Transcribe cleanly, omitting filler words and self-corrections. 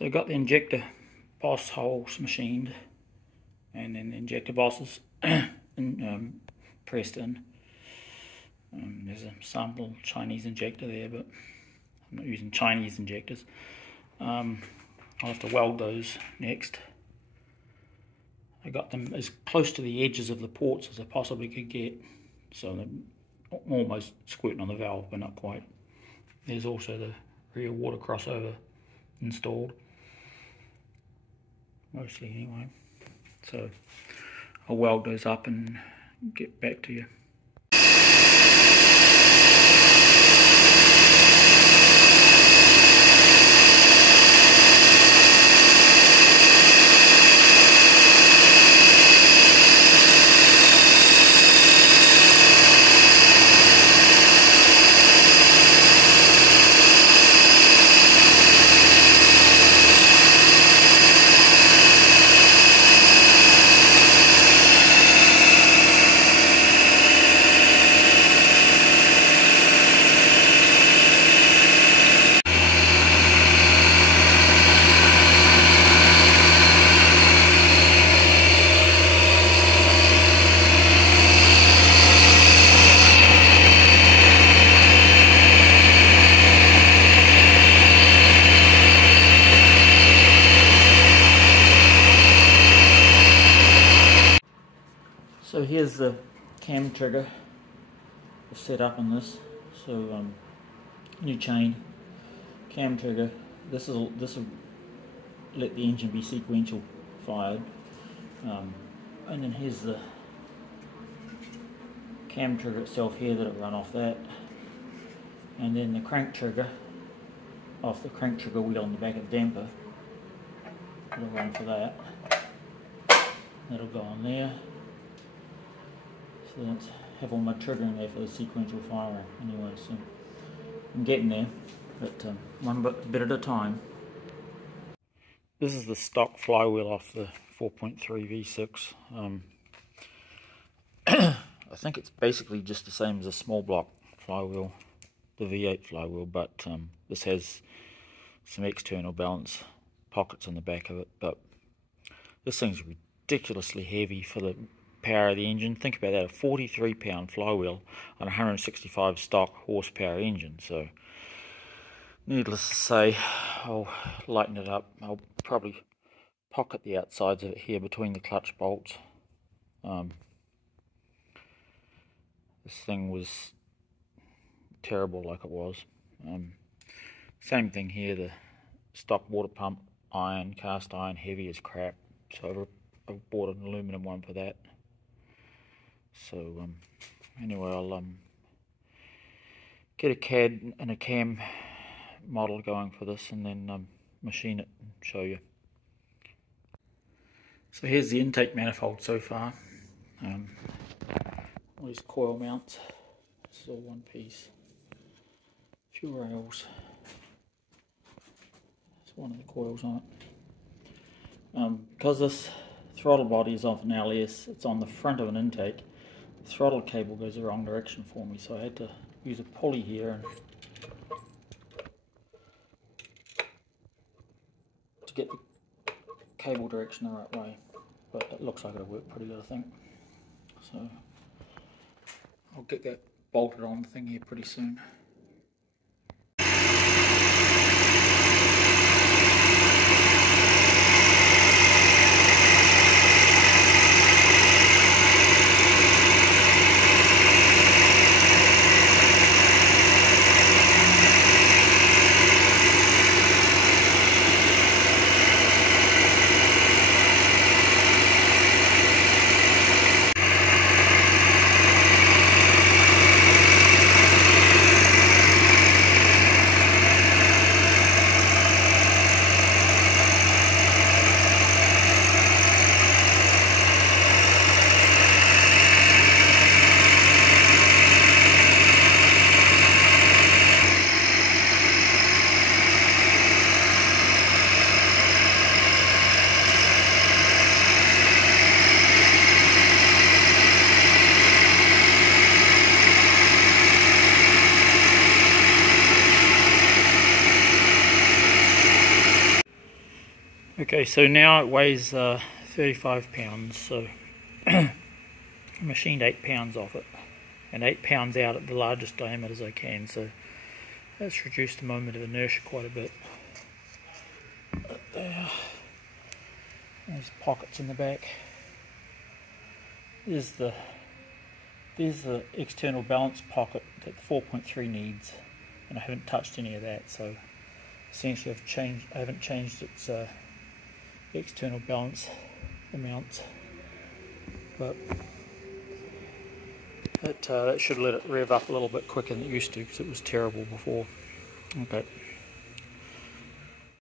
So got the injector boss holes machined, and then the injector bosses pressed in. There's a sample Chinese injector there, but I'm not using Chinese injectors. I'll have to weld those next. I got them as close to the edges of the ports as I possibly could get, so they're almost squirting on the valve, but not quite. There's also the rear water crossover installed, mostly anyway. So I'll weld those up and get back to you. So here's the cam trigger set up in this. So new chain, cam trigger. This will let the engine be sequential fired, and then here's the cam trigger itself here that'll run off that, and then the crank trigger off the crank trigger wheel on the back of the damper. It'll run for that. That'll go on there. So let's have all my triggering there for the sequential firing anyway, so I'm getting there, but one bit at a time. This is the stock flywheel off the 4.3 V6. I think it's basically just the same as a small block flywheel, the V8 flywheel, but this has some external balance pockets on the back of it. But this thing's ridiculously heavy for the power of the engine. Think about that, a 43 pound flywheel on a 165 stock horsepower engine. So needless to say, I'll lighten it up. I'll probably pocket the outsides of it here between the clutch bolts. This thing was terrible like it was. Same thing here, the stock water pump iron, cast iron, heavy as crap. So I've bought an aluminum one for that. So anyway, I'll get a CAD and a cam model going for this, and then machine it and show you. So here's the intake manifold so far. All these coil mounts. It's all one piece. A few rails. That's one of the coils on it. Because this throttle body is off an LS, it's on the front of an intake. The throttle cable goes the wrong direction for me, so I had to use a pulley here and to get the cable direction the right way. But it looks like it'll work pretty good, I think. So I'll get that bolted on the thing here pretty soon. Okay, so now it weighs 35 pounds, so I machined 8 pounds off it, and 8 pounds out at the largest diameters I can, so that's reduced the moment of inertia quite a bit. There's pockets in the back. There's the external balance pocket that the 4.3 needs, and I haven't touched any of that, so essentially I haven't changed its external balance amounts, but that should let it rev up a little bit quicker than it used to, because it was terrible before. Okay.